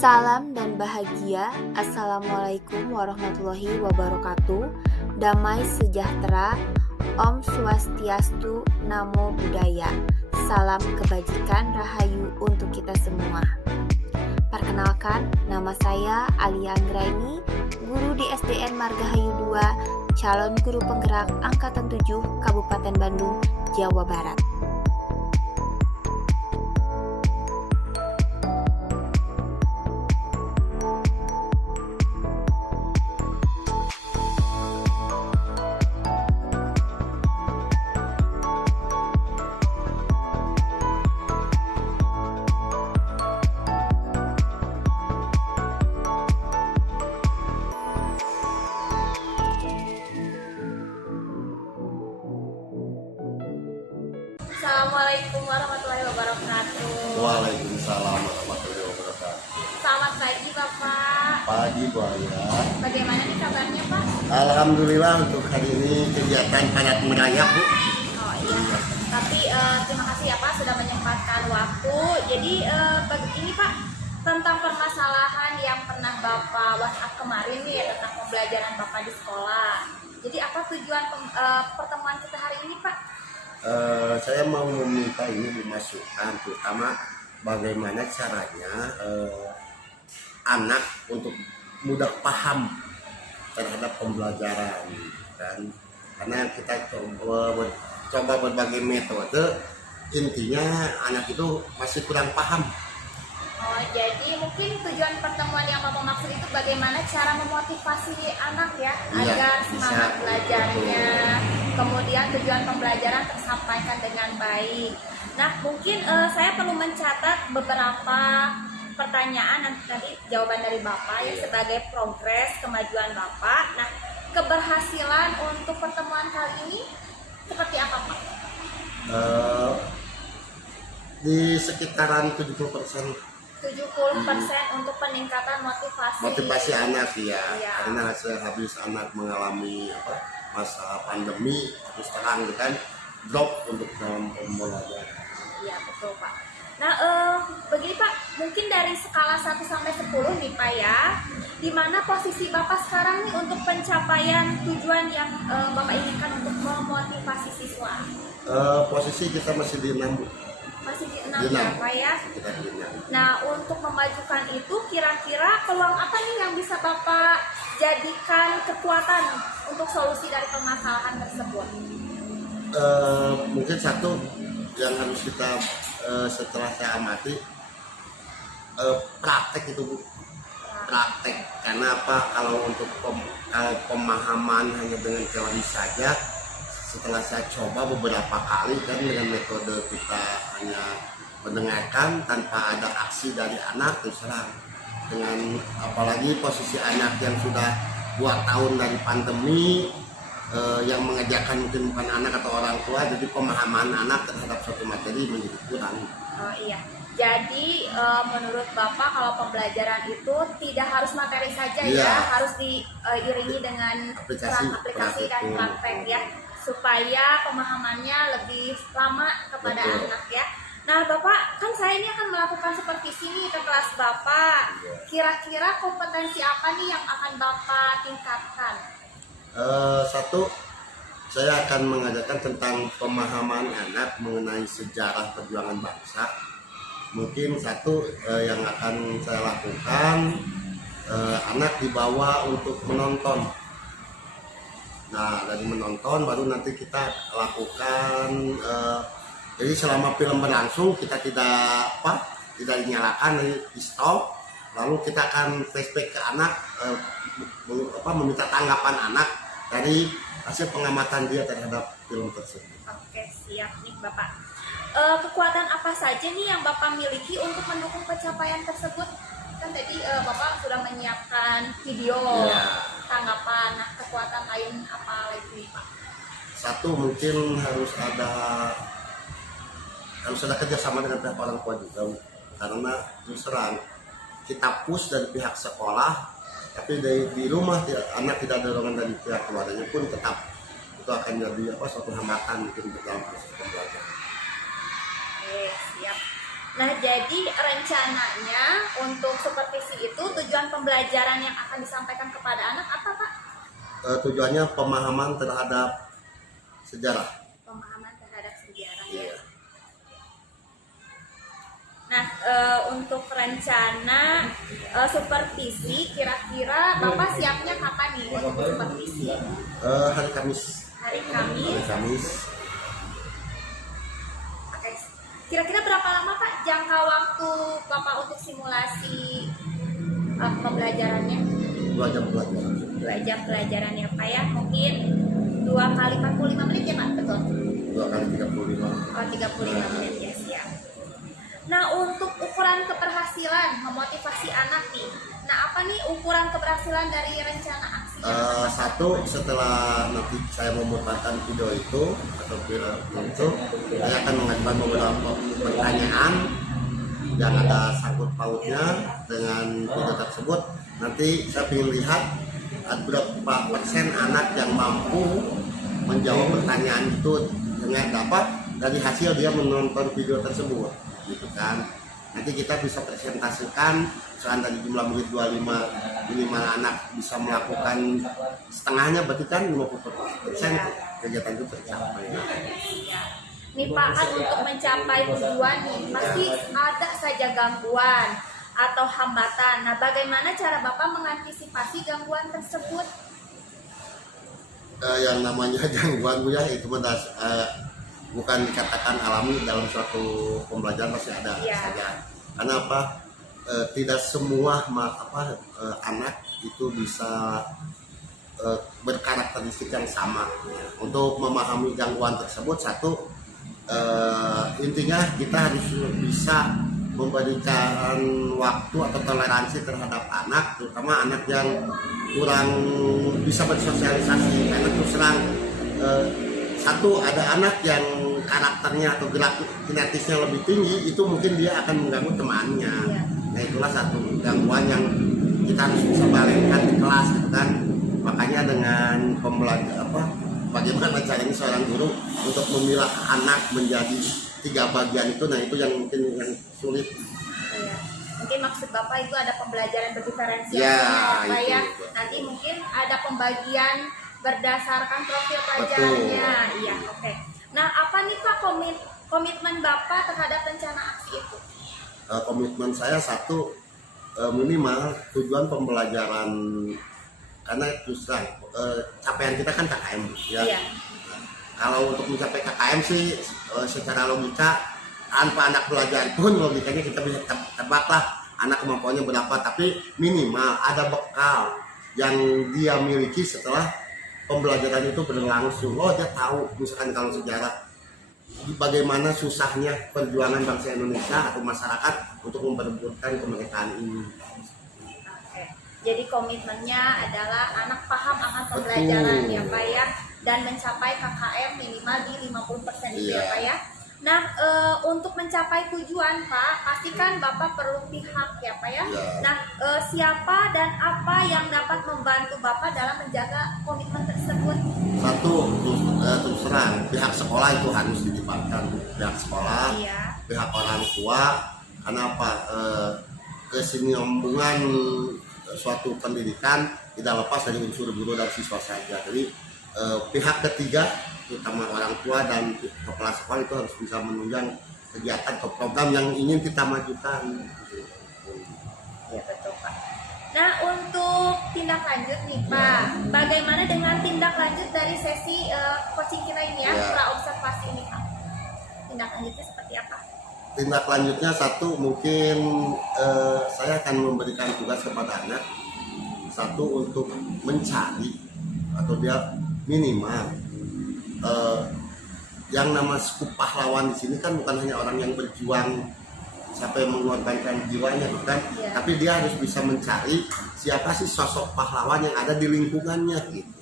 Salam dan bahagia. Assalamualaikum warahmatullahi wabarakatuh. Damai sejahtera. Om Swastiastu, Namo Buddhaya. Salam kebajikan rahayu untuk kita semua. Perkenalkan, nama saya Alia Anggraini, guru di SDN Margahayu 2, calon guru penggerak Angkatan 7 Kabupaten Bandung, Jawa Barat. Assalamualaikum warahmatullahi wabarakatuh. Waalaikumsalam warahmatullahi wabarakatuh. Selamat pagi Bapak. Pagi Bu Alia. Bagaimana nih kabarnya Pak? Alhamdulillah untuk hari ini kegiatan padat merayap Bu. Oh iya. Tapi terima kasih ya Pak sudah menyempatkan waktu. Jadi begini Pak, tentang permasalahan yang pernah Bapak WhatsApp kemarin nih ya, tentang pembelajaran Bapak di sekolah. Jadi apa tujuan pertemuan kita hari ini Pak? Saya mau meminta ini dimasukkan, terutama bagaimana caranya anak untuk mudah paham terhadap pembelajaran, kan? Karena kita coba berbagai metode, intinya anak itu masih kurang paham. Oh, jadi mungkin tujuan pertemuan yang Bapak maksud itu bagaimana cara memotivasi anak ya, Iya, agar bisa. semangat belajarnya, kemudian tujuan pembelajaran tersampaikan dengan baik. Nah, mungkin saya perlu mencatat beberapa pertanyaan nanti tadi jawaban dari Bapak ya, sebagai progres kemajuan Bapak. Nah, keberhasilan untuk pertemuan kali ini seperti apa Pak? Di sekitaran 70%. 70% untuk peningkatan Motivasi anak ya, Iya. karena habis anak mengalami masa pandemi, terus terang kan drop untuk dalam pembelajaran. Iya betul Pak. Nah begini Pak, mungkin dari skala 1 sampai 10 nih Pak ya, di mana posisi Bapak sekarang nih untuk pencapaian tujuan yang Bapak inginkan untuk memotivasi siswa? Posisi kita masih di 6 Bu. Masih di 6 Di ya 6. Pak ya. Kita di 6. Nah untuk memajukan itu kira-kira peluang apa nih yang bisa Bapak jadikan kekuatan untuk solusi dari permasalahan tersebut? Mungkin satu yang harus kita setelah saya amati, praktek itu Bu. Praktek, karena apa, kalau untuk pemahaman hanya dengan teori saja, setelah saya coba beberapa kali kan dengan metode kita hanya mendengarkan tanpa ada aksi dari anak, terus terang dengan apalagi posisi anak yang sudah 2 tahun dari pandemi, yang mengajarkan mungkin bukan anak atau orang tua, jadi pemahaman anak terhadap suatu materi menjadi kurang. Oh iya, jadi menurut Bapak kalau pembelajaran itu tidak harus materi saja Iya. ya, harus diiringi dengan aplikasi dan praktek ya, supaya pemahamannya lebih lama kepada Betul. anak ya. Nah Bapak, kan saya ini akan melakukan seperti sini ke kelas Bapak. Kira-kira kompetensi apa nih yang akan Bapak tingkatkan? Satu, saya akan mengajarkan tentang pemahaman anak mengenai sejarah perjuangan bangsa. Mungkin satu yang akan saya lakukan, anak dibawa untuk menonton. Nah, dari menonton baru nanti kita lakukan, jadi selama film berlangsung kita tidak dinyalakan, di stop, lalu kita akan flashback ke anak, meminta tanggapan anak dari hasil pengamatan dia terhadap film tersebut. Oke, siap nih Bapak. Kekuatan apa saja nih yang Bapak miliki untuk mendukung pencapaian tersebut? Kan tadi Bapak sudah menyiapkan video Ya. tanggapan. Nah, kekuatan lain apa lagi nih Pak? Satu, mungkin harus ada kerjasama dengan pihak orang tua juga, karena terus terang kita push dari pihak sekolah, tapi di rumah anak tidak ada dorongan dari pihak keluarganya pun tetap itu akan jadi suatu hambatan mungkin dalam proses pembelajaran. Oke, siap. Nah, jadi rencananya untuk supervisi itu tujuan pembelajaran yang akan disampaikan kepada anak apa Pak? Tujuannya pemahaman terhadap sejarah. Pemahaman terhadap sejarah ya. Iya. Nah, untuk rencana supervisi, kira-kira Bapak siapnya kapan nih untuk supervisi? Hari Kamis. Hari Kamis. Oke. Kira-kira berapa lama Pak jangka waktu Bapak untuk simulasi pembelajarannya? 2 jam pelajaran. 2 jam pelajarannya Pak ya? Mungkin 2 kali 45 menit ya Pak? Betul? 2 kali 35. Oh, 35 menit ya, siap. Nah, untuk ukuran keberhasilan memotivasi anak nih. Nah, apa nih ukuran keberhasilan dari rencana aksi? Satu, setelah nanti saya memutarkan video itu atau film itu, saya akan mengajukan beberapa pertanyaan yang ada sangkut pautnya dengan video tersebut. Nanti saya ingin lihat berapa persen anak yang mampu menjawab pertanyaan itu dengan dapat dari hasil dia menonton video tersebut, gitu kan. Nanti kita bisa presentasikan seandainya jumlah murid 25 minimal anak bisa melakukan setengahnya, berarti kan 50% kegiatan itu tercapai. Nih Pak, kan untuk mencapai tujuan nih pasti ada saja gangguan atau hambatan. Nah, bagaimana cara Bapak mengantisipasi gangguan tersebut? Yang namanya gangguan Bu ya, itu bukan dikatakan alami dalam suatu pembelajaran, pasti ada saja. Karena apa? Tidak semua anak itu bisa berkarakteristik yang sama. Untuk memahami gangguan tersebut, satu, intinya kita harus bisa memberikan waktu atau toleransi terhadap anak, terutama anak yang kurang bisa bersosialisasi. Karena terus terang, satu, ada anak yang karakternya atau gerak kinetisnya lebih tinggi, itu mungkin dia akan mengganggu temannya. Nah, itulah satu gangguan yang kita harus bisa balikan di kelas, gitu kan. Makanya dengan bagaimana caranya seorang guru untuk memilah anak menjadi 3 bagian itu, nah itu yang mungkin yang sulit. Mungkin maksud Bapak itu ada pembelajaran berdiferensiasi Pak ya. Nanti mungkin ada pembagian berdasarkan profil pelajarannya. Iya, oke. Nah, apa nih Pak komitmen Bapak terhadap rencana aksi itu? Komitmen saya satu, minimal tujuan pembelajaran, karena justru capaian kita kan KKM ya. Iya. Kalau untuk mencapai KKM sih secara logika tanpa anak belajar pun logikanya kita bisa tebak lah anak kemampuannya berapa, tapi minimal ada bekal yang dia miliki setelah pembelajaran itu berlangsung. Oh, dia tahu misalkan kalau sejarah bagaimana susahnya perjuangan bangsa Indonesia atau masyarakat untuk memperebutkan kemerdekaan ini. Oke. Jadi komitmennya adalah anak paham akan pembelajaran ya Pak ya, dan mencapai KKM minimal di 50% itu ya Pak ya. Nah, untuk mencapai tujuan Pak, pastikan Bapak perlu pihak ya Pak ya. Nah, siapa dan apa yang dapat membantu Bapak dalam menjaga komitmen tersebut? Satu, terus terang pihak sekolah itu harus dilibatkan, pihak sekolah, pihak orang tua. Karena apa? Kesinambungan suatu pendidikan tidak lepas dari unsur guru dan siswa saja. Jadi pihak ketiga, terutama orang tua dan kepala sekolah, itu harus bisa menunjang kegiatan atau program yang ingin kita majukan. Ya, betul Pak. Nah, untuk tindak lanjut nih Pak, bagaimana dengan tindak lanjut dari sesi coaching kita ini ya, pra observasi ini Pak? Tindak lanjutnya seperti apa? Tindak lanjutnya satu, mungkin saya akan memberikan tugas kepada anak, satu untuk mencari atau dia minimal yang nama skup pahlawan di sini kan bukan hanya orang yang berjuang sampai mengorbankan jiwanya, bukan? Iya. Tapi dia harus bisa mencari siapa sih sosok pahlawan yang ada di lingkungannya gitu.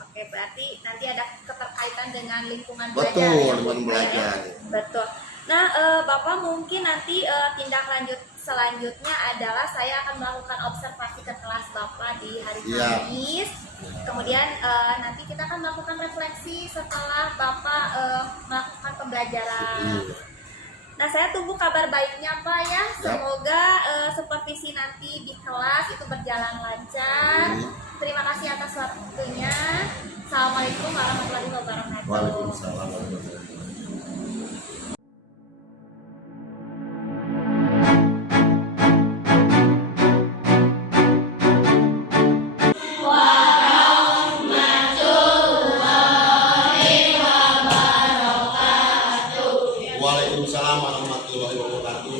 Oke, berarti nanti ada keterkaitan dengan lingkungan Betul, belajar. Ya, lingkungan belajar. Betul. Nah, Bapak mungkin nanti tindak lanjut selanjutnya adalah saya akan melakukan observasi ke kelas Bapak di hari Iya. Kamis. Kemudian nanti kita akan melakukan refleksi setelah Bapak melakukan pembelajaran. Iya. Nah, saya tunggu kabar baiknya Pak ya. Yap. Semoga supervisi nanti di kelas itu berjalan lancar. Terima kasih atas waktunya. Assalamualaikum warahmatullahi wabarakatuh. Waalaikumsalam warahmatullahi wabarakatuh. Waalaikumsalam warahmatullahi wabarakatuh.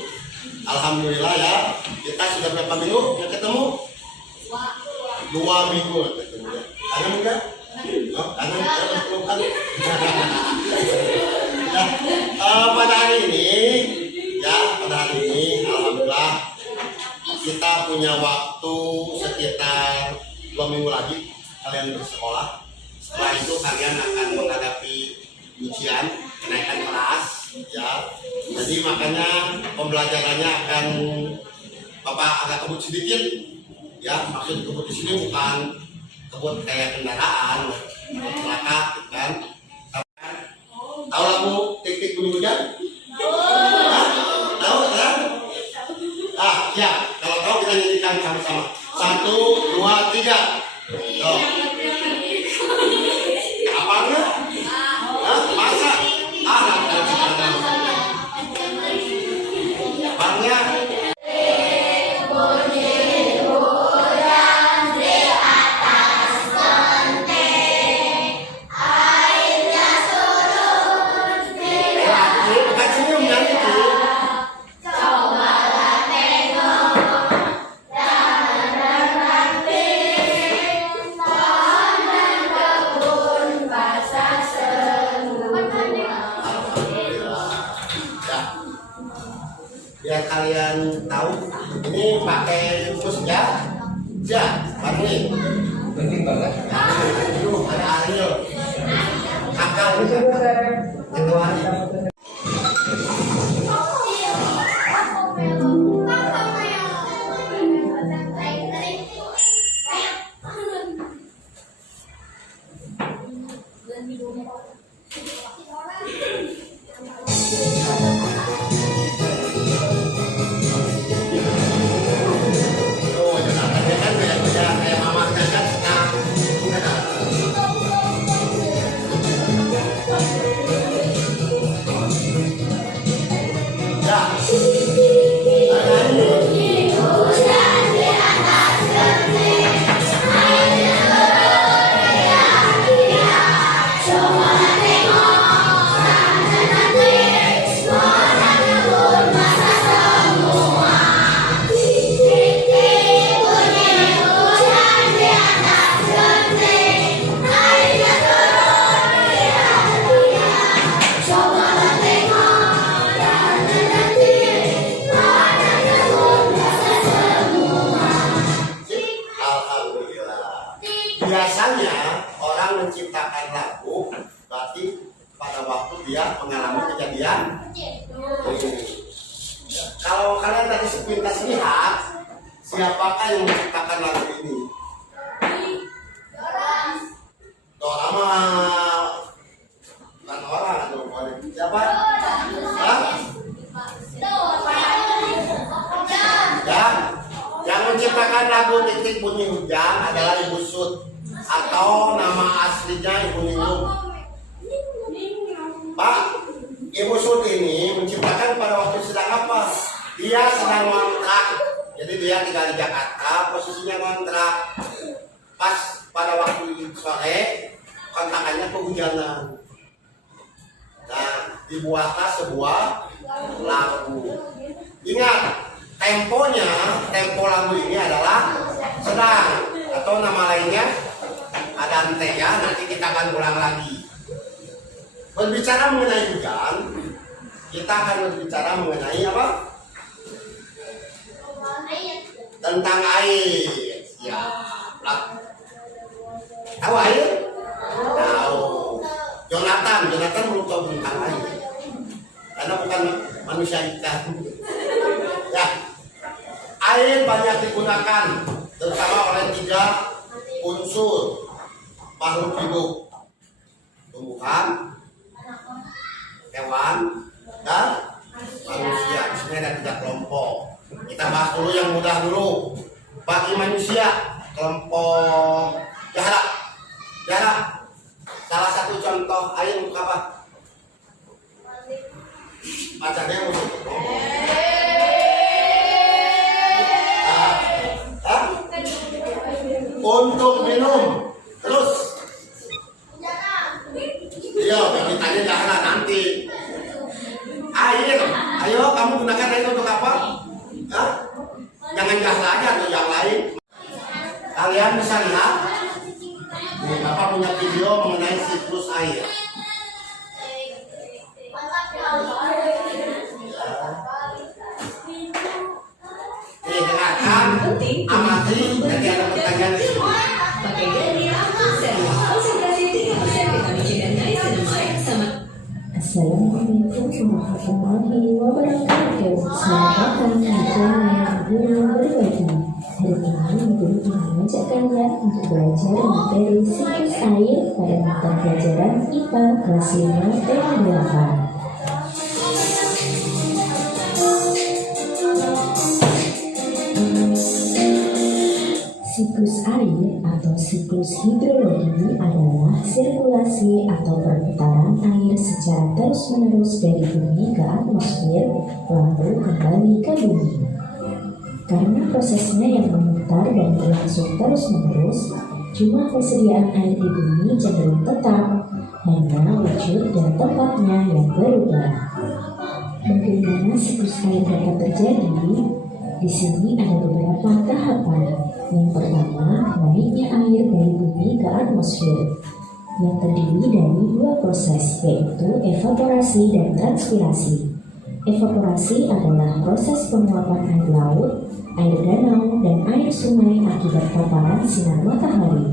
Alhamdulillah ya, kita sudah berapa minggu ya ketemu? 2 minggu ketemu ya. Kangen enggak? Oh, kangen kan? Pada hari ini ya, pada hari ini alhamdulillah kita punya waktu sekitar 2 minggu lagi kalian bersekolah. Setelah itu kalian akan menghadapi ujian kenaikan kelas ya. Jadi makanya pembelajarannya akan Bapak agak kebut sedikit ya. Maksud kebut di sini bukan kebut kayak kendaraan celaka kan. Tahu lagu Tik-Tik Bunyi Hujan? Tahu kan? Ya, kalau tahu kita nyanyikan sama-sama. 1, 2, 3. Tuh. Apa enggak? Masa? Bangga. Bukan senyum dan itu. Biar kalian tahu ini pakai bungkus ya bareng nih penting banget ada Ariel kakak ketua biasanya orang menciptakan lagu berarti pada waktu dia mengalami kejadian ini. Kalau kalian tadi sepintas lihat, siapakah yang menciptakan lagu ini? Dora mah bukan orang, siapa? Ya, yang menciptakan lagu Tik-Tik Bunyi Hujan adalah Ibu Sud atau nama aslinya Ibu Ningrum. Pak, Ibu Sud ini menciptakan pada waktu sedang apa? Dia sedang ngontrak. Jadi dia tinggal di Jakarta, posisinya ngontrak. Pas pada waktu sore, kontrakannya kehujanan. Nah, dibuatlah sebuah lagu. Ingat, tempo lagu ini adalah sedang atau nama lainnya Adante ya, nanti kita akan ulang lagi. Berbicara mengenai hujan, kita akan berbicara mengenai apa? Tentang air. Ya. Tahu air? Tahu. Jonathan belum tahu tentang air. Karena bukan manusia ikan. Ya. Air banyak digunakan, terutama oleh 3 unsur makhluk hidup: tumbuhan, hewan, dan manusia. Di sini ada 3 kelompok. Kita bahas dulu yang mudah dulu. Bagi manusia, kelompok jarak. Salah satu contoh air untuk apa? Bacanya untuk untuk minum. Terus iya, ditanya jangan nanti. Air, ayo kamu gunakan air untuk apa? Hah? Jangan gas aja atau yang lain. Kalian bisa lihat, nih, Bapak punya video mengenai siklus air. Nih, dengarkan, amati, nanti ada pertanyaan di sini. Pakai Garnier Serum, konsentrasi 3% vitamin C dan niacinamide sama. Assalamualaikum warahmatullahi wabarakatuh. Selamat datang di channel Guru Berbagi. Hari ini Guru ingin mengajak kalian untuk belajar materi siklus air pada mata pelajaran IPA kelas 5 tema 8. Siklus air atau siklus hidrologi adalah sirkulasi atau perputaran air secara terus-menerus dari bumi ke atmosfer lalu kembali ke bumi. Karena prosesnya yang memutar dan berlangsung terus-menerus, jumlah persediaan air di bumi cenderung tetap, hanya wujud dan tempatnya yang berubah. Bagaimana siklus air dapat terjadi? Di sini ada beberapa tahapan. Yang pertama, naiknya air dari bumi ke atmosfer, yang terdiri dari 2 proses, yaitu evaporasi dan transpirasi. Evaporasi adalah proses penguapan air laut, air danau, dan air sungai akibat paparan sinar matahari.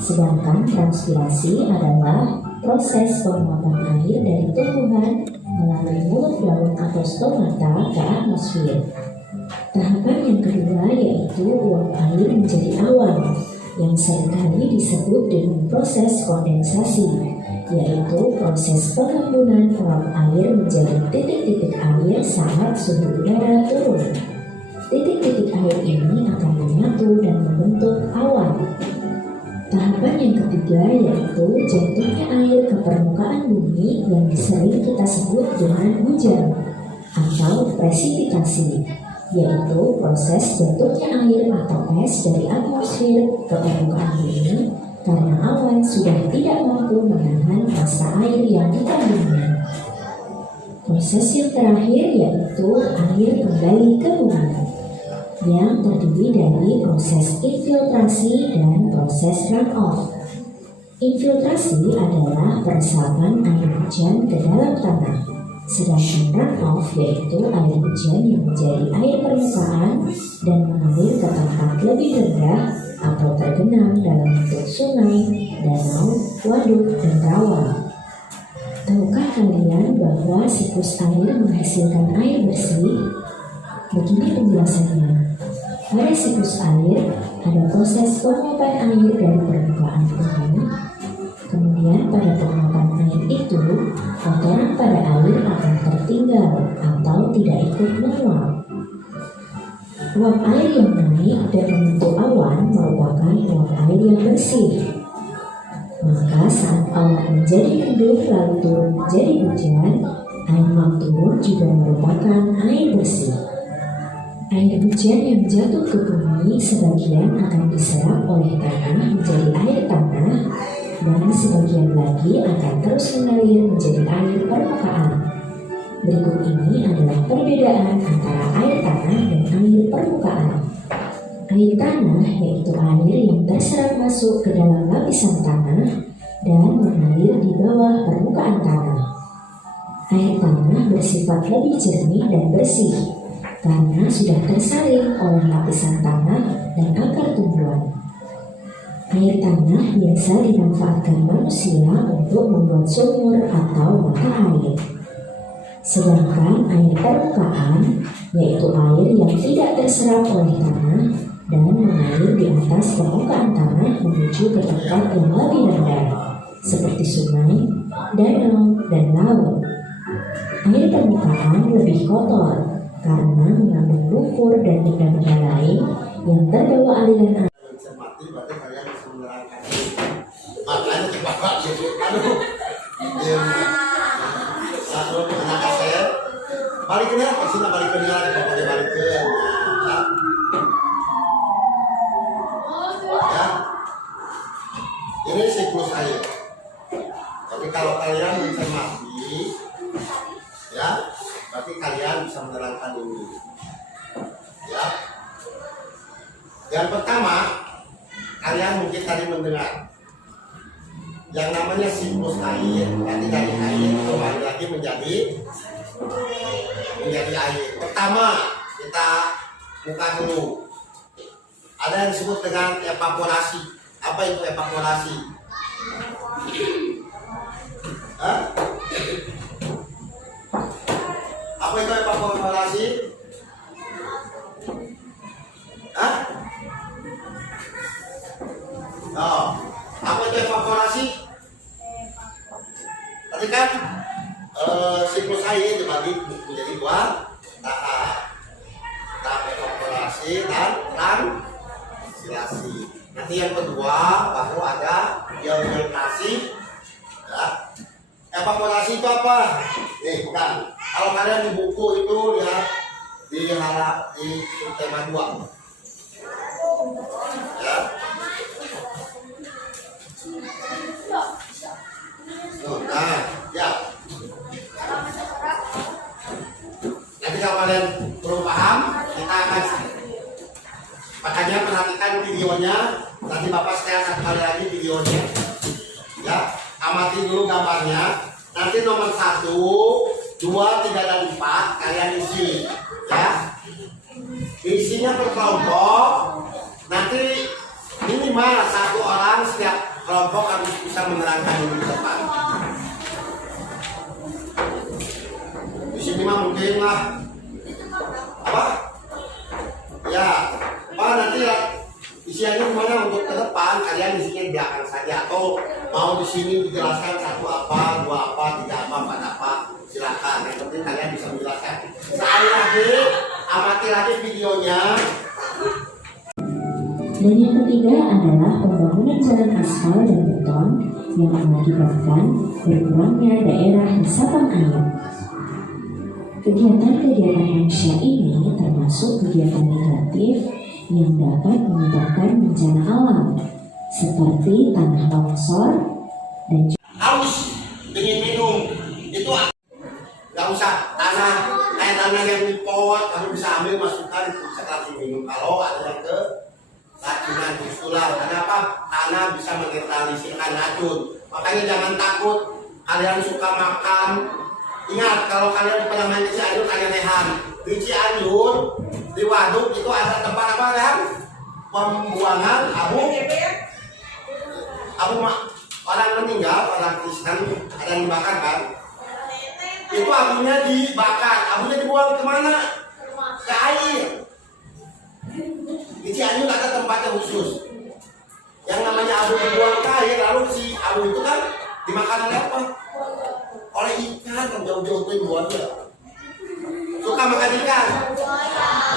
Sedangkan transpirasi adalah proses penguapan air dari tumbuhan melalui mulut daun atau stomata ke atmosfer. Tahapan yang kedua yaitu uap air menjadi awan, yang seringkali disebut dengan proses kondensasi, yaitu proses pengembunan uap air menjadi titik-titik air saat suhu udara turun. Titik-titik air ini akan menyatu dan membentuk awan. Tahapan yang ketiga yaitu jatuhnya air ke permukaan bumi yang sering kita sebut dengan hujan atau presipitasi, yaitu proses jatuhnya air atau es dari atmosfer ke permukaan bumi karena awan sudah tidak mampu menahan massa air yang dikandungnya. Proses yang terakhir yaitu air kembali ke bumi, yang terdiri dari proses infiltrasi dan proses runoff. Infiltrasi adalah peresapan air hujan ke dalam tanah, sedangkan runoff yaitu air hujan yang menjadi air permukaan dan mengalir ke tempat lebih rendah atau tergenang dalam bentuk sungai, danau, waduk, dan rawa. Tahukah kalian bahwa siklus air menghasilkan air bersih? Begini penjelasannya. Pada siklus air, ada proses penguapan air dari permukaan bumi. Kemudian pada penguapan air itu, kotoran pada air akan tertinggal atau tidak ikut menguap. Uap air yang naik dan membentuk awan merupakan uap air yang bersih. Maka saat awan menjadi redup lalu turun menjadi hujan, air yang turun juga merupakan air bersih. Air hujan yang jatuh ke bumi sebagian akan diserap oleh tanah menjadi air tanah, dan sebagian lagi akan terus mengalir menjadi air permukaan. Berikut ini adalah perbedaan antara air tanah dan air permukaan. Air tanah yaitu air yang terserap masuk ke dalam lapisan tanah dan mengalir di bawah permukaan tanah. Air tanah bersifat lebih jernih dan bersih karena sudah tersaring oleh lapisan tanah dan akar tumbuhan. Air tanah biasa dimanfaatkan manusia untuk membuat sumur atau mata air. Sedangkan air permukaan yaitu air yang tidak terserap oleh tanah dan mengalir di atas permukaan tanah menuju ke tempat yang lebih rendah, seperti sungai, danau, dan laut. Air permukaan lebih kotor karena mengandung lumpur dan benda-benda lain yang terbawa aliran air. Cermati berarti kalian bisa menerangkan. Makanya cepat gitu. Aduh. Satu anak saya balikin ya, kesini balikin ya, pakai balikin. Ya. Ini siklus air. Tapi kalau kalian mencermati, ya, berarti kalian bisa menerangkan ini. Ya. Yang pertama, kalian mungkin tadi mendengar yang namanya siklus air, berarti dari air kembali lagi menjadi air. Pertama, kita buka dulu. Ada yang disebut dengan evaporasi. Apa itu evaporasi? Hah? Apa itu evaporasi? Hah? Oh, apa itu evaporasi? Tadi kan siklus air dibagi menjadi dua tahap. Tahap evaporasi dan transpirasi. Nanti yang kedua baru ada filtrasi. Ya. Evaporasi itu apa? Nih, bukan. Kalau kalian di buku itu lihat di tema 2. Ya. Nah, ya. Nanti kalau kalian perlu paham, kita akan makanya perhatikan videonya. Nanti Bapak share satu kali lagi videonya. Ya, amati dulu gambarnya. Nanti nomor 1, 2, 3, dan 4 kalian isi. Ya. Isinya per kelompok. Nanti minimal 1 orang setiap kelompok harus bisa menerangkan ini di depan. Di sini mah mungkin lah apa? Ya, Pak nanti ya isiannya gimana untuk ke depan? Kalian isinya di belakang saja atau mau di sini dijelaskan 1 apa, 2 apa, 3 apa, 4 apa? Silakan. Yang penting kalian bisa menjelaskan. Sekali lagi, amati lagi videonya. Dan yang ketiga adalah pembangunan jalan aspal dan beton yang mengakibatkan berkurangnya daerah resapan air. Kegiatan-kegiatan manusia ini termasuk kegiatan negatif yang dapat menyebabkan bencana alam seperti tanah longsor dan Haus ingin minum itu nggak usah kayak tanah yang di pot, kamu bisa ambil masukkan bisa langsung minum. Kalau ada yang ke racunan itulah, kenapa? Tanah bisa menetralisirkan racun. Makanya jangan takut kalian suka makan. Ingat, kalau kalian pernah main di Cianjur, kalian rehan. Di Cianjur, di waduk itu ada tempat apa kan? Pembuangan abu orang meninggal, orang Kristen, ada yang dibakar kan? Itu abunya dibakar, abunya dibuang kemana? Ke air. Di Cianjur ada tempatnya khusus. Yang namanya abu dibuang ke air, lalu si abu itu kan dimakan oleh apa? Oleh ikan yang jauh-jauh tuh buatnya. Suka makan ikan?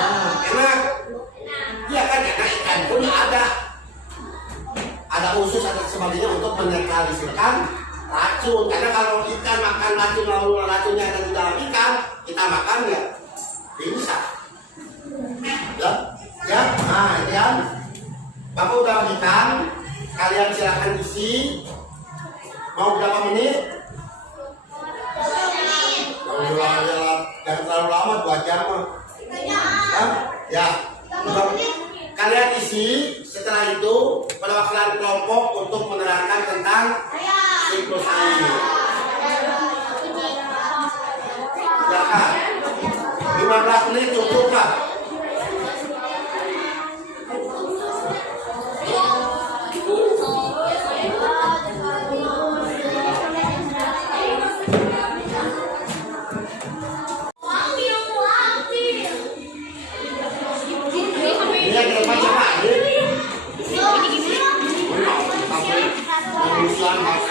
Nah, enak. Iya kan, enak ikan pun ada usus atau sebagainya untuk menetralisirkan racun. Karena kalau ikan makan racun lalu racunnya ada di dalam ikan, kita makan ya bisa. Ya, nah itu ya. Bapak udah bagikan, kalian silahkan isi. Mau berapa menit? Jangan terlalu lama, 2 jam. Ya, kalian isi. Setelah itu perwakilan kelompok untuk menerangkan tentang siklus air. Silakan. 15 menit cukup Pak. Ini yang depan siapa? Islam harus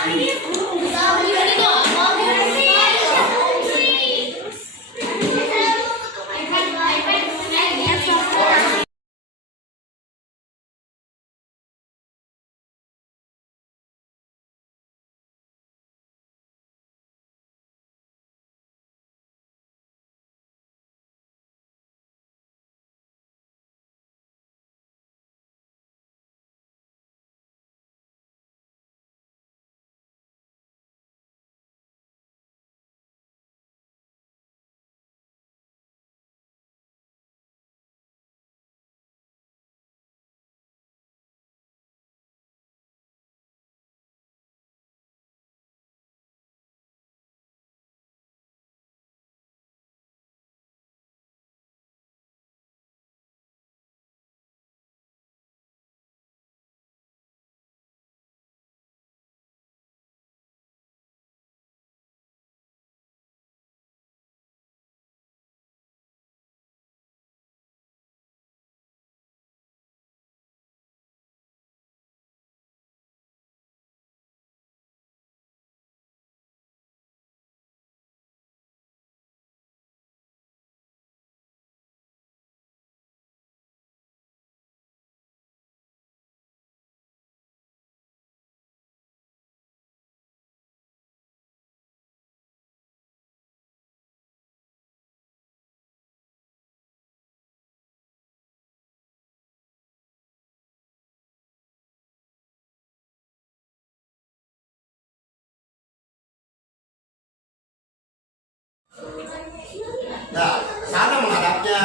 Nah, sana menghadapnya.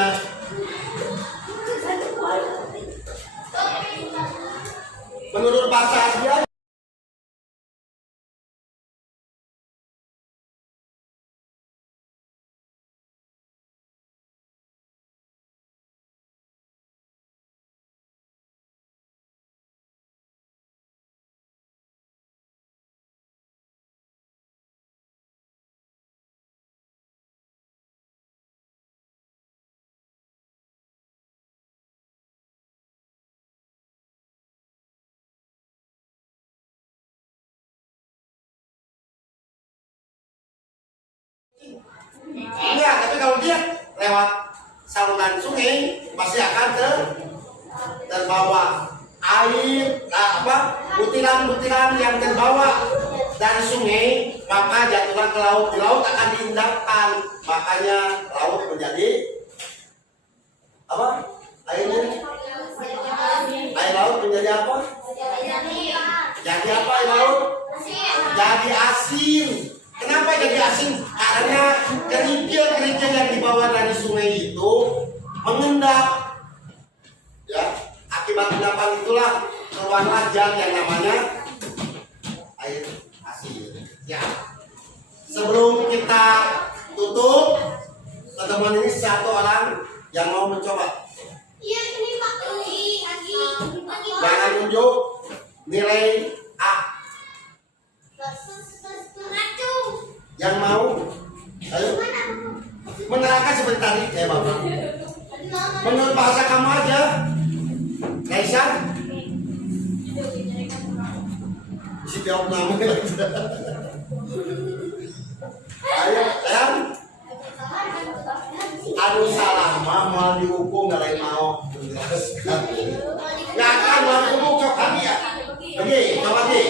Menurut bahasa Asia enggak, tapi kalau dia lewat saluran sungai pasti akan terbawa air, butiran-butiran yang terbawa dari sungai maka jatuhlah ke laut. Di laut akan diendapkan, makanya laut menjadi apa? Airnya? Air laut menjadi apa? Jadi apa air laut? Jadi asin. Kenapa jadi asin? Karena kerikil-kerikil yang dibawa dari sungai itu mengendap. Ya, akibat endapan itulah keluarlah zat yang namanya air asin. Ya. Sebelum kita tutup, teman-teman ini satu orang yang mau mencoba. Iya, ini Pak. Jangan tunjuk nilai A. Yang mau? Ayo. Menerangkan seperti tadi kayak Bapak. Menurut bahasa kamu aja. Kaisa? Si jawab namanya. Ayo, sayang. Aduh salah, mau dihukum nggak lagi mau menjelaskan. Ya kan mau dihukum coba ya. Oke, coba nih.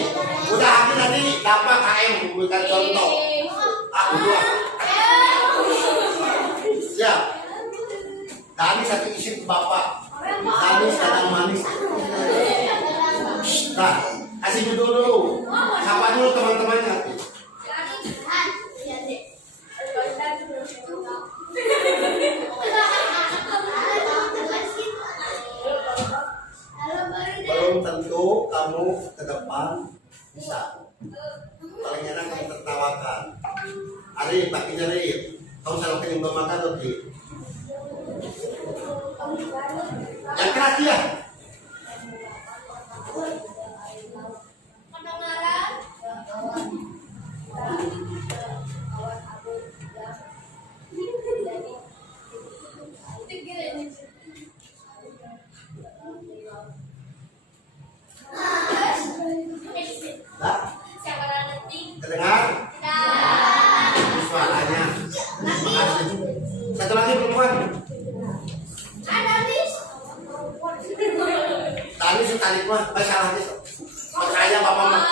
Udah hati tadi dapat KM memberikan contoh. Aku dua. Siap. Tadi satu isi bapak. Manis kadang manis. Nah, kasih judul dulu. Sapa dulu teman-temannya. yang bermata tuh di. Yang keras ya. Terdengar? Suaranya. Makasih. Satu lagi perempuan. Tadi sih tadi mah salah nih. Percaya bapak mah.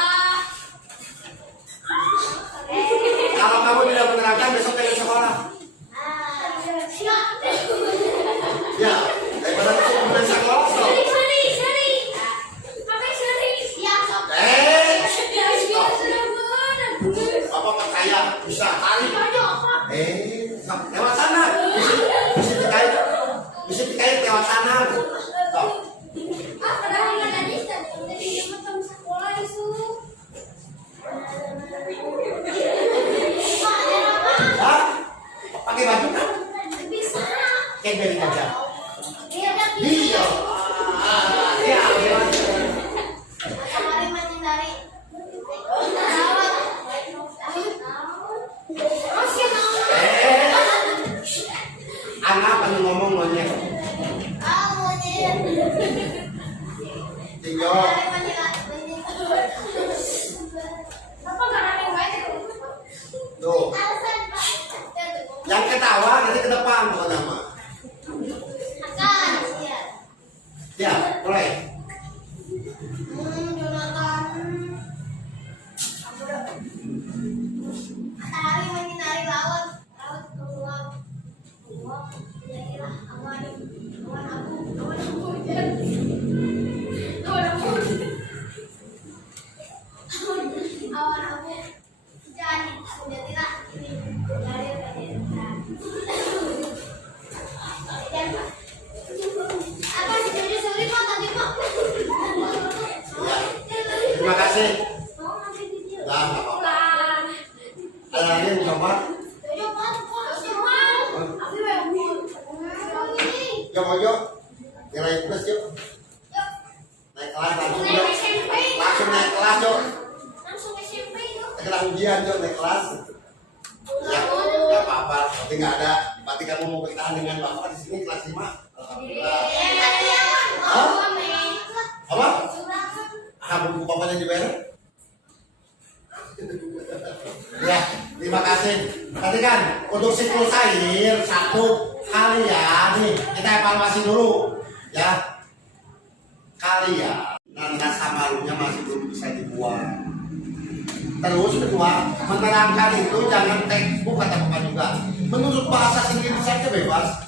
Kalau kamu tidak menerangkan besok dari sekolah. Ya, daripada itu sekolah. Bapak percaya bisa tarik. Lewat sana. Bisa dikait lewat sana. Tuh. Hah? Pakai baju kan? Kayak dari aja. Iya. Iya. Anak pengen ngomong monyet. Tinggal. Tuh. Yang ketawa nanti ke depan tuh nama. Ya, mulai. Terima kasih. Nah, apa-apa. Ada lagi yang coba? Yuk, yang naik kelas yuk. Naik kelas langsung yuk. Langsung naik kelas yuk. Kita ujian yuk naik kelas. Ya, nggak apa-apa. Berarti nggak ada. Berarti kamu mau bertahan dengan bapak di sini kelas 5. Alhamdulillah. Hah? Apa? Buku bapaknya dibayar? Ya, terima kasih. Nanti kan untuk siklus air 1 kali ya. Nih, kita evaluasi dulu ya. Kali ya. Dan rasa malunya masih belum bisa dibuang. Terus kedua, menerangkan itu jangan textbook kata bapak juga. Menurut bahasa sendiri saja bebas.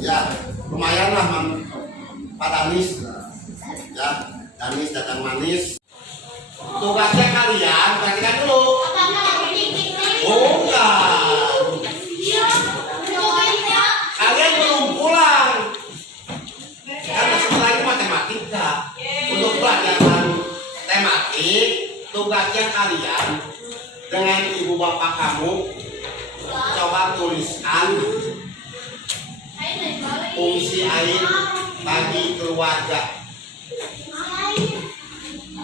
Ya, lumayan lah Pak Danis. Ya, Danis datang manis. Tugasnya kalian perhatikan dulu. Bukan. Kalian belum pulang. Karena setelah itu matematika. Untuk pelajaran tematik, tugasnya kalian dengan ibu bapak kamu coba tuliskan fungsi air bagi keluarga.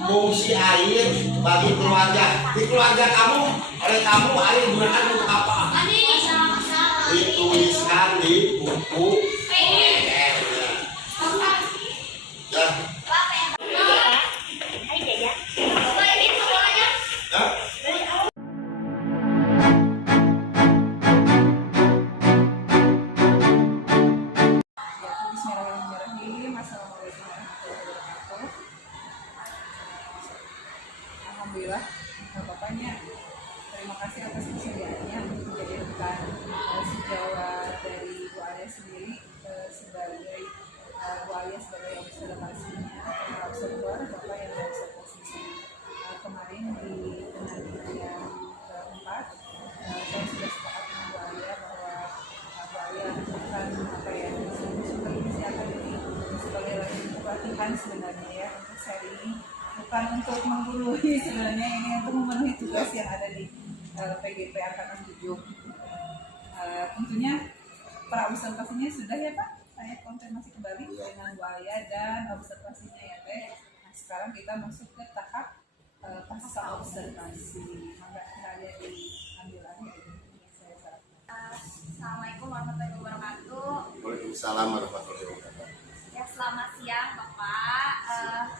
Fungsi air bagi keluarga. Di keluarga kamu, oleh kamu air digunakan untuk apa? Dituliskan di buku. Bismillahirrahmanirrahim. Assalamualaikum warahmatullahi wabarakatuh. Alhamdulillah, bapaknya terima kasih atas kesediaannya untuk menjadi rekan sejawat dari Bu Alia sendiri sebagai Bu Alia sebagai observasinya observer bapak yang observasi kemarin di penantian yang keempat. Saya sudah sepakat dengan Bu Alia bahwa Bu Alia akan supervisi akademik sebagai latihan sebenarnya ya untuk sharing, bukan untuk menggurui sebenarnya, ini untuk memenuhi tugas yang ada di PGP Angkatan 7. tentunya pra observasinya sudah ya Pak. Saya konfirmasi kembali dengan Bu Aya dan observasinya ya Teh. Nah, sekarang kita masuk ke tahap pasca observasi. Maka saya diambil lagi. Saya sarankan. Assalamualaikum warahmatullahi wabarakatuh. Waalaikumsalam warahmatullahi wabarakatuh. Ya, selamat siang Bapak.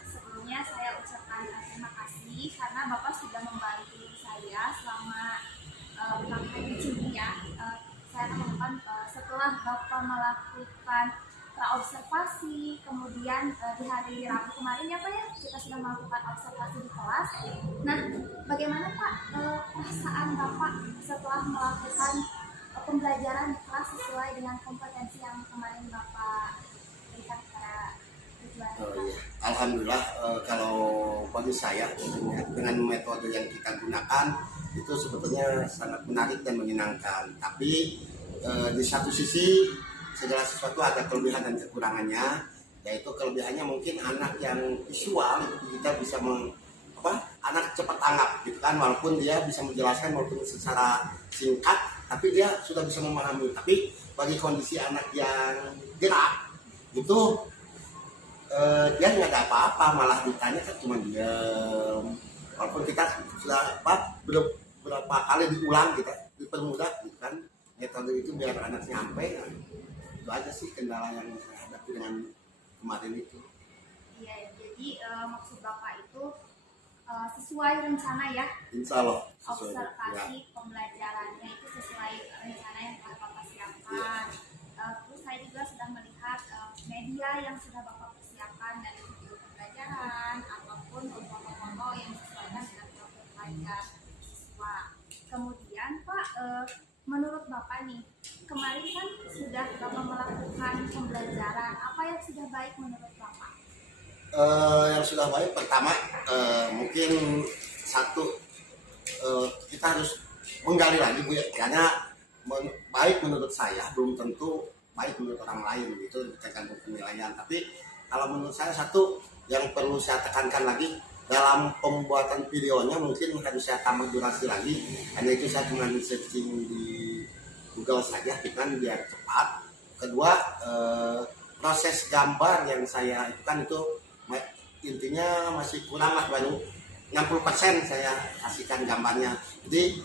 Sebelumnya saya ucapkan terima kasih karena Bapak sudah membantu saya selama praktek di sini ya. Saya temukan setelah Bapak melakukan praobservasi, kemudian di hari Rabu kemarin ya Pak ya, kita sudah melakukan observasi di kelas. Nah, bagaimana Pak perasaan Bapak setelah melakukan pembelajaran di kelas sesuai dengan kompetensi yang kemarin Bapak berikan kepada tujuan? Iya. Alhamdulillah kalau bagi saya dengan metode yang kita gunakan itu sebetulnya sangat menarik dan menyenangkan. Tapi di satu sisi segala sesuatu ada kelebihan dan kekurangannya. Yaitu kelebihannya mungkin anak yang visual kita bisa anak cepat tanggap gitu kan, walaupun dia bisa menjelaskan walaupun secara singkat, tapi dia sudah bisa memahami. Tapi bagi kondisi anak yang gerak itu dia nggak ada apa-apa, malah ditanya kan cuma diam. Walaupun kita sudah berapa kali diulang, kita dipermudah gitu kan metode itu biar anak nyampe. Nah, itu aja sih kendala yang saya hadapi dengan kemarin itu. Iya, jadi maksud Bapak itu sesuai rencana ya? Insya Allah. Observasi pembelajarannya itu sesuai rencana yang telah Bapak siapkan. Terus saya juga sudah melihat media yang sudah Bapak persiapkan dari video pembelajaran ataupun foto-foto yang disesuaikan dengan profil pelajar siswa. Kemudian Pak, menurut Bapak nih, kemarin kan sudah Bapak melakukan pembelajaran, apa yang sudah baik menurut Bapak? Yang sudah baik pertama mungkin satu kita harus menggali lagi Bu ya, karena baik menurut saya belum tentu baik menurut orang lain, itu tergantung penilaian. Tapi kalau menurut saya satu yang perlu saya tekankan lagi dalam pembuatan videonya mungkin harus saya tambah durasi lagi, karena itu saya cuma searching di Google saja kan biar cepat. Kedua proses gambar yang saya itu kan itu intinya masih kurang lah, baru 60% saya kasihkan gambarnya. Jadi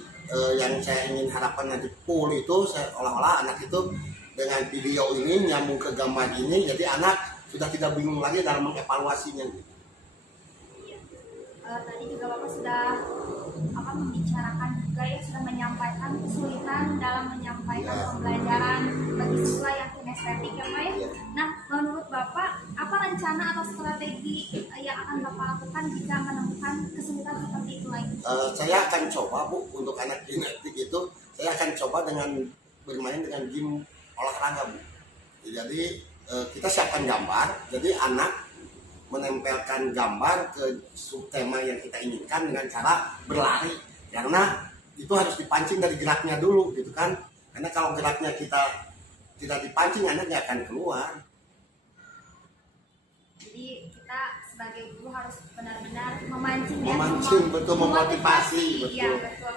yang saya ingin harapkan nanti full itu seolah-olah anak itu dengan video ini nyambung ke gambar ini, jadi anak sudah tidak bingung lagi dalam mengevaluasinya. Tadi juga Bapak sudah membicarakan juga ya, sudah menyampaikan kesulitan dalam menyampaikan pembelajaran bagi siswa yang kinestetik ya Pak ya. Nah, menurut Bapak apa rencana atau strategi yang akan Bapak lakukan jika menemukan kesulitan seperti itu lagi? Saya akan coba Bu, untuk anak kinetik itu saya akan coba dengan bermain dengan game olahraga Bu. Jadi kita siapkan gambar, jadi anak menempelkan gambar ke subtema yang kita inginkan dengan cara berlari, karena itu harus dipancing dari geraknya dulu gitu kan, karena kalau geraknya kita tidak dipancing anak nggak akan keluar. Jadi kita sebagai guru harus benar-benar memancing betul, memotivasi betul. Iya betul.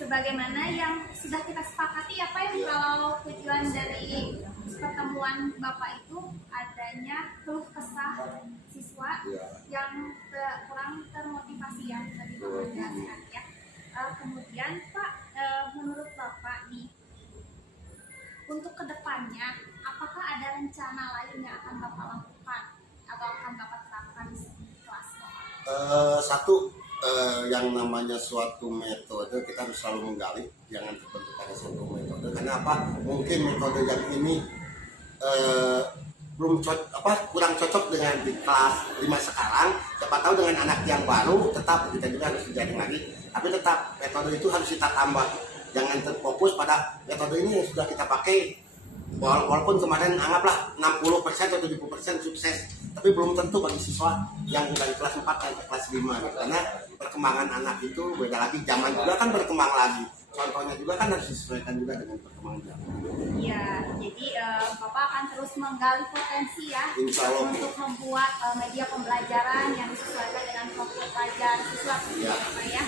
Sebagaimana yang sudah kita sepakati ya Pak ya, kalau tujuan dari pertemuan Bapak itu adanya keluh kesah siswa yang kurang termotivasi yang tadi Bapak jelaskan ya. Kemudian Pak, menurut Bapak nih, untuk kedepannya apakah ada rencana lain yang akan Bapak lakukan atau akan Bapak terapkan di kelas Bapak? Satu, yang namanya suatu metode kita harus selalu menggali, jangan terbentuk pada suatu metode. Karena apa? Mungkin metode yang ini kurang cocok dengan di kelas 5 sekarang. Siapa tahu dengan anak yang baru tetap kita juga harus dijaring lagi. Tapi tetap metode itu harus kita tambah. Jangan terfokus pada metode ini yang sudah kita pakai. Walaupun kemarin anggaplah 60% atau 70% sukses, tapi belum tentu bagi siswa yang dari kelas 4 sampai kelas 5 karena perkembangan anak itu beda lagi, zaman juga kan berkembang lagi, contohnya juga kan harus disesuaikan juga dengan perkembangan zaman. Iya, jadi Bapak akan terus menggali potensi ya untuk membuat media pembelajaran yang disesuaikan dengan profil pelajar siswa ya.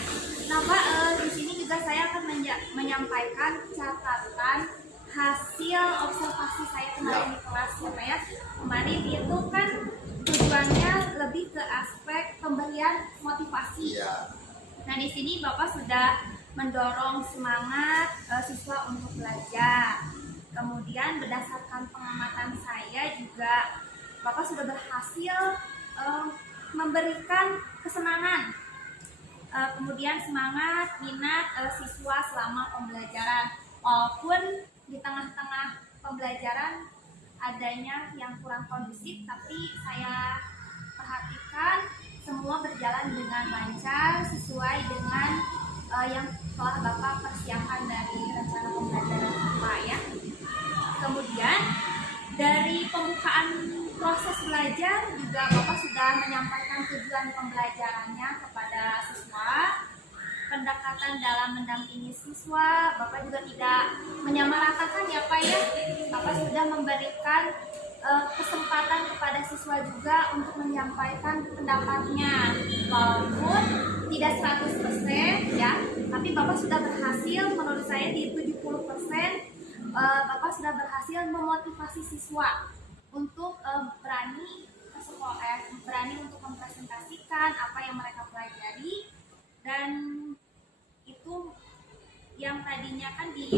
Nah Pak, di sini juga saya akan menyampaikan catatan hasil observasi saya kemarin di kelas ya Pak ya. Kemarin itu kan tujuannya lebih ke aspek pemberian motivasi. Iya. Nah di sini Bapak sudah mendorong semangat siswa untuk belajar. Kemudian berdasarkan pengamatan saya juga Bapak sudah berhasil memberikan kesenangan, kemudian semangat, minat siswa selama pembelajaran. Walaupun di tengah-tengah pembelajaran adanya yang kurang kondusif, tapi saya perhatikan semua berjalan dengan lancar sesuai dengan yang telah Bapak persiapkan dari rencana pembelajaran Bapak ya. Kemudian dari pembukaan proses belajar juga Bapak sudah menyampaikan tujuan pembelajarannya kepada siswa. Pendekatan dalam mendampingi siswa, Bapak juga tidak menyamaratakan ya Pak ya. Bapak sudah memberikan kesempatan kepada siswa juga untuk menyampaikan pendapatnya, walaupun tidak 100% ya, tapi Bapak sudah berhasil, menurut saya di 70%. Bapak sudah berhasil memotivasi siswa untuk berani ke sekolah, berani untuk mempresentasikan apa yang mereka pelajari. Dan itu yang tadinya kan di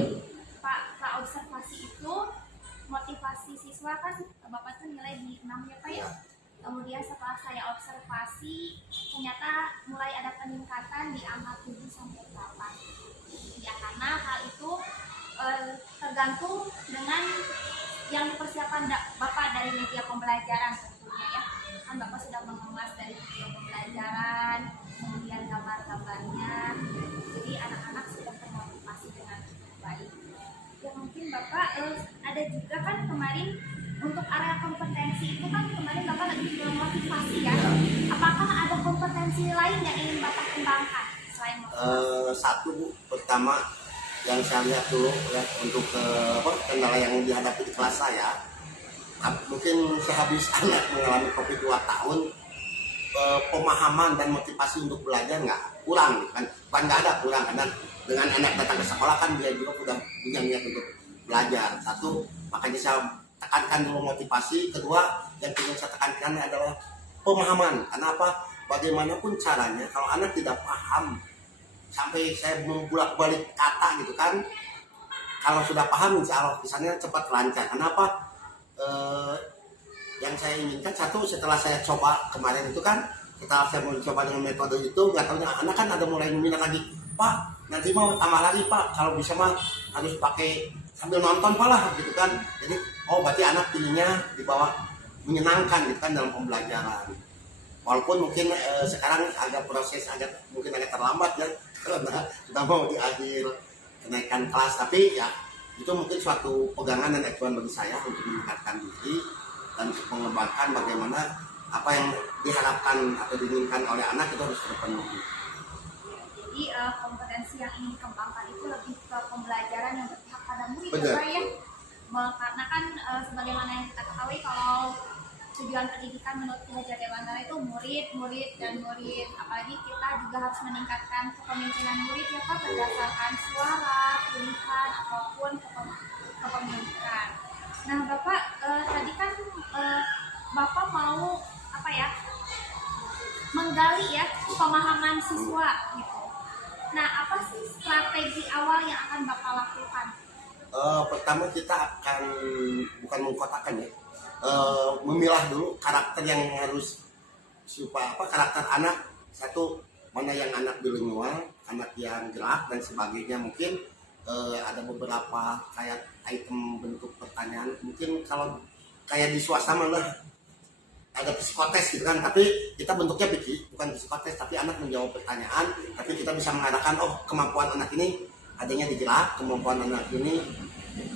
Pak observasi itu motivasi siswa kan Bapak tuh nilai di 6 ya Pak ya. Kemudian setelah saya observasi ternyata mulai ada peningkatan di angka 7 sampai 8. Ya karena hal itu tergantung dengan yang dipersiapkan Bapak dari media pembelajaran tentunya ya. Kan Bapak sudah mengemas dari video pembelajaran, kemudian gambar-gambarnya, jadi anak-anak sudah termotivasi dengan baik. Ya mungkin Bapak ada juga kan kemarin untuk area kompetensi itu kan kemarin Bapak lagi memotivasi ya. Apakah ada kompetensi lain yang ingin Bapak kembangkan selain motivasi? Satu Bu, pertama yang saya lihat dulu ya untuk kendala yang dihadapi di kelas saya. Mungkin sehabis anak mengalami COVID 2 tahun, pemahaman dan motivasi untuk belajar kurang kan, bukan nggak ada, kurang karena dengan anak datang ke sekolah kan dia juga sudah punya niat untuk belajar. Satu, makanya saya tekankan dulu motivasi. Kedua, yang ingin saya tekankan adalah pemahaman. Kenapa? Bagaimanapun caranya kalau anak tidak paham, sampai saya membulak-balik kata gitu kan, kalau sudah paham insya Allah misalnya cepat lancar. Kenapa? Yang saya inginkan satu, setelah saya coba kemarin itu kan, setelah saya mencoba dengan metode itu, nggak tahunya anak kan ada mulai minat lagi, Pak nanti mau tambah lagi Pak, kalau bisa mah harus pakai sambil nonton Pak lah gitu kan. Jadi berarti anak pilihnya dibawa menyenangkan gitu kan dalam pembelajaran. Walaupun mungkin sekarang agak proses mungkin agak terlambat ya karena kita mau di akhir kenaikan kelas, tapi ya itu mungkin suatu pegangan dan acuan bagi saya untuk meningkatkan diri dan mengembangkan bagaimana apa yang diharapkan atau diinginkan oleh anak itu harus terpenuhi. Jadi kompetensi yang ingin dikembangkan itu lebih ke pembelajaran yang berpihak pada murid Benar. ya, ya. Karena kan sebagaimana yang kita ketahui kalau tujuan pendidikan menurut Ki Hajar Dewantara itu murid dan murid. Apalagi kita juga harus meningkatkan kepemimpinan murid ya Pak berdasarkan suara, pilihan ataupun kepemimpinan. Nah Bapak tadi kan Bapak mau menggali ya pemahaman siswa gitu. Nah apa sih strategi awal yang akan Bapak lakukan? Pertama kita akan bukan mengkotakkan ya, memilah dulu karakter yang harus supaya karakter anak. Satu, mana yang anak bilingual, anak yang gerak dan sebagainya. Mungkin ada beberapa kayak item bentuk pertanyaan, mungkin kalau kayak di swasta lah ada psikotes gitu kan, tapi kita bentuknya bukan psikotes, tapi anak menjawab pertanyaan, tapi kita bisa mengarahkan kemampuan anak ini adanya di gerak, kemampuan anak ini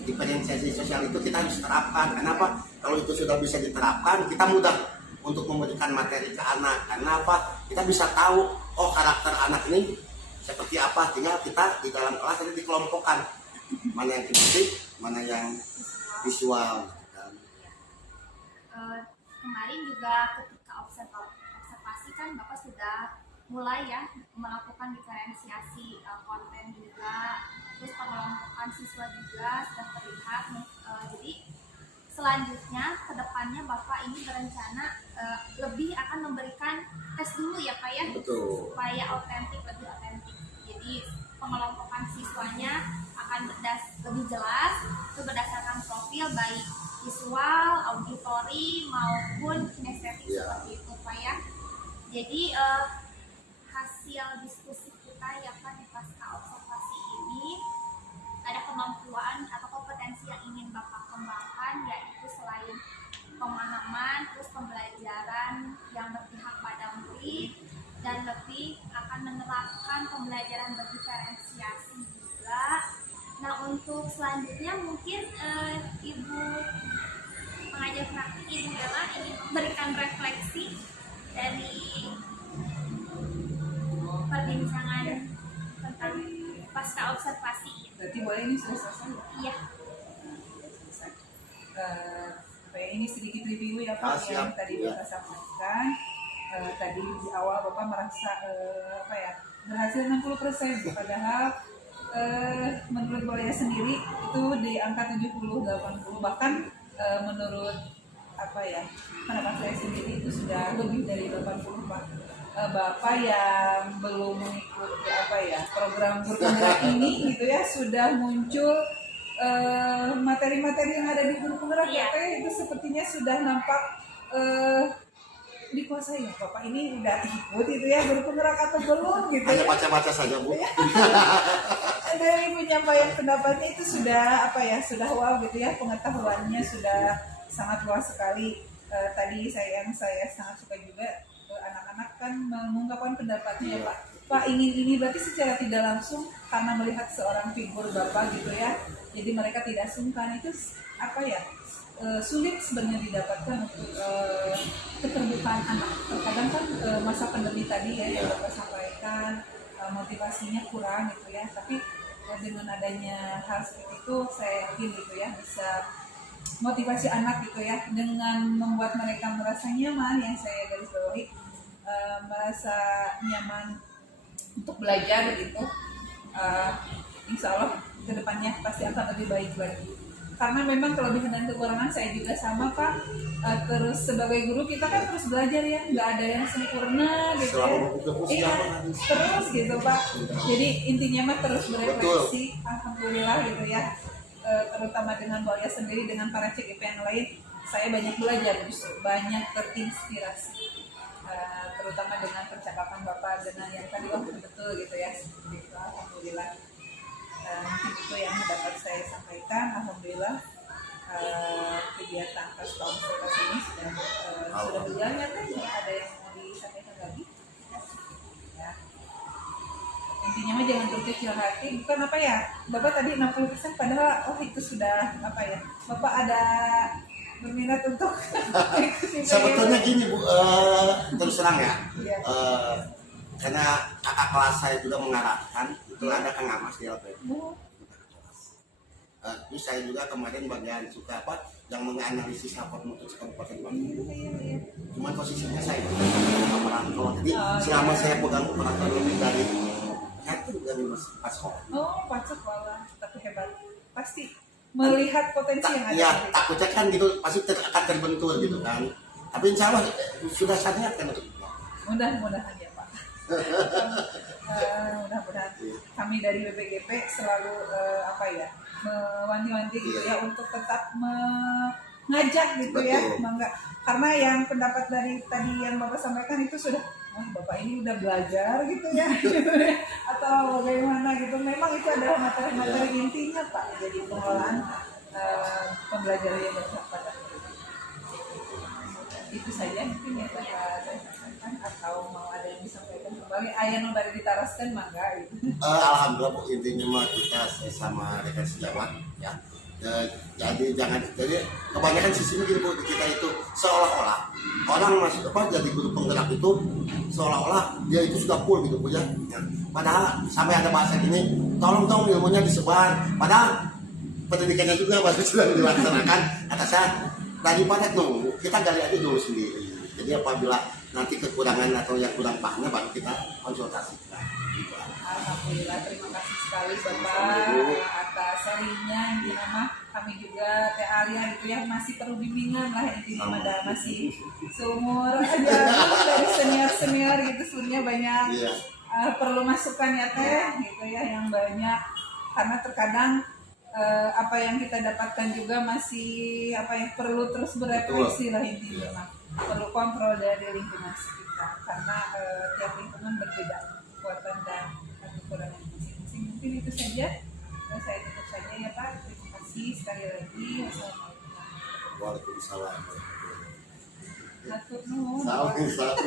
diferensiasi sosial itu kita harus terapkan. Kenapa? Kalau itu sudah bisa diterapkan, kita mudah untuk memberikan materi ke anak. Karena apa? Kita bisa tahu karakter anak ini seperti apa, tinggal kita di dalam kelas itu dikelompokkan mana yang kinetik, mana yang visual. Kemarin juga ketika observasi kan Bapak sudah mulai ya melakukan diferensiasi konten juga, terus pengelompokan siswa juga sudah terlihat. Jadi selanjutnya kedepannya Bapak ini berencana lebih akan memberikan tes dulu ya Pak ya, Betul. supaya lebih otentik. Jadi pengelompokan siswanya akan lebih jelas, itu berdasarkan profil baik visual, auditori maupun kinestetik seperti itu Pak ya. Jadi hasil diskusi kita ya Pak di pasca observasi ini ada kemampuan atau kompetensi yang ingin Bapak kembangkan, yaitu selain pemahaman, terus pembelajaran yang berpihak pada murid, dan lebih akan menerapkan pembelajaran berdiferensiasi juga. Nah, untuk selanjutnya mungkin Ibu pengajar praktik Ibu Ella ingin memberikan refleksi dari perbincangan tentang pasca observasi. Berarti boleh ini sudah selesai ya? Iya. Selesai. Ini sedikit review ya Pak yang tadi Bapak sampaikan. Tadi di awal Bapak merasa berhasil 60%, padahal menurut Buaya sendiri itu di angka 70-80, bahkan menurut pendapat saya sendiri itu sudah lebih dari 80 Pak. Bapak yang belum mengikuti program berpenggerak ini gitu ya, sudah muncul materi-materi yang ada di guru penggerak itu sepertinya sudah nampak dikuasai ya Bapak. Ini udah ikut itu ya guru penggerak atau belum gitu? Hanya baca-baca saja Bu. Dari penyampaian pendapatnya itu sudah sudah wow gitu ya, pengetahuannya sudah sangat luas sekali. Tadi saya sangat suka juga anak-anak kan mengungkapkan pendapatnya ya Pak ingin ini, berarti secara tidak langsung karena melihat seorang figur Bapak gitu ya, jadi mereka tidak sungkan. Itu sulit sebenarnya didapatkan untuk keterbukaan anak. Terkadang kan masa pandemi tadi ya yang Bapak sampaikan motivasinya kurang gitu ya, tapi dengan adanya hal seperti itu saya yakin gitu ya bisa motivasi anak gitu ya, dengan membuat mereka merasa nyaman, yang saya garis bawahi merasa nyaman untuk belajar gitu. Insya Allah kedepannya pasti akan lebih baik lagi, karena memang kelebihan dan kekurangan saya juga sama Pak. Terus sebagai guru kita kan terus belajar ya, nggak ada yang sempurna gitu ya. Terus gitu Pak, jadi intinya mah terus berefleksi. Alhamdulillah gitu ya, terutama dengan Buaya sendiri, dengan para CGP yang lain, saya banyak belajar, justru banyak terinspirasi. Terutama dengan percakapan Bapak dengan yang tadi betul gitu ya, seperti itu. Alhamdulillah. Mungkin itu yang dapat saya sampaikan. Alhamdulillah kegiatan pasca observasi ini sudah berjalan ya. Ada yang mau disampaikan lagi? Ya. Intinya mah jangan berkecil hati, bukan Bapak tadi 60% padahal itu sudah Bapak ada berminat untuk sebetulnya gini Bu, terus terang ya, karena kakak kelas saya juga mengarahkan itu ada Kang Amas di LP. Terus saya juga kemarin bagian suka yang menganalisis rapor mutu Kabupaten Bandung. Cuman posisinya saya juga merantau, jadi selama saya pegang merantau lebih dari pas kok. Pas sekolah, tapi hebat, pasti melihat potensi yang ada. Ya, takutnya kan gitu pasti akan terbentur gitu kan. Tapi insya Allah sudah sadar kan untuk itu. Mudah-mudahan ya Pak. Mudah-mudahan kami dari BPGP selalu mewanti-wanti gitu ya untuk tetap mengajak gitu. Betul. Ya, karena yang pendapat dari tadi yang Bapak sampaikan itu sudah Bapak ini udah belajar gitu ya, atau bagaimana gitu. Memang itu adalah materi-materi intinya Pak, jadi pengelolaan pembelajaran yang berkelanjutan. Itu saja mungkin yang Bapak saya sampaikan, atau mau ada yang disampaikan kembali. Ayah dari ditaraskan mangga gitu. Alhamdulillah Bu, intinya mah kita sama rekan sejawat ya. Jadi kebanyakan sisinya gini Bu, kita itu seolah-olah orang masuk jadi guru penggerak itu seolah-olah dia itu sudah full gitu Bu ya. Padahal sampai ada bahasa gini, tolong ilmunya disebar. Padahal pendidikannya juga masih sedang dilaksanakan. Kata saya daripada nunggu, kita gali aja dulu sendiri. Jadi apabila nanti kekurangan atau yang kurang pahamnya baru kita konsultasi. Alhamdulillah, terima kasih. sekali Bapak atas sharingnya. Intinya mah kami juga Teh Alia gitu ya masih perlu bimbingan lah, intinya masih seumur aja dari senior gitu, sebenarnya banyak perlu masukan ya Teh gitu ya yang banyak, karena terkadang apa yang kita dapatkan juga masih perlu terus berefleksi lah, intinya mah perlu kontrol dari lingkungan sekitar, karena tiap lingkungan berbeda kekuatan dan kekurangan masing-masing. Mungkin itu saja, saya tutup saja ya Pak. Terima kasih sekali lagi. Wassalamualaikum. Waalaikumsalam. Hatur nuhun. Salam.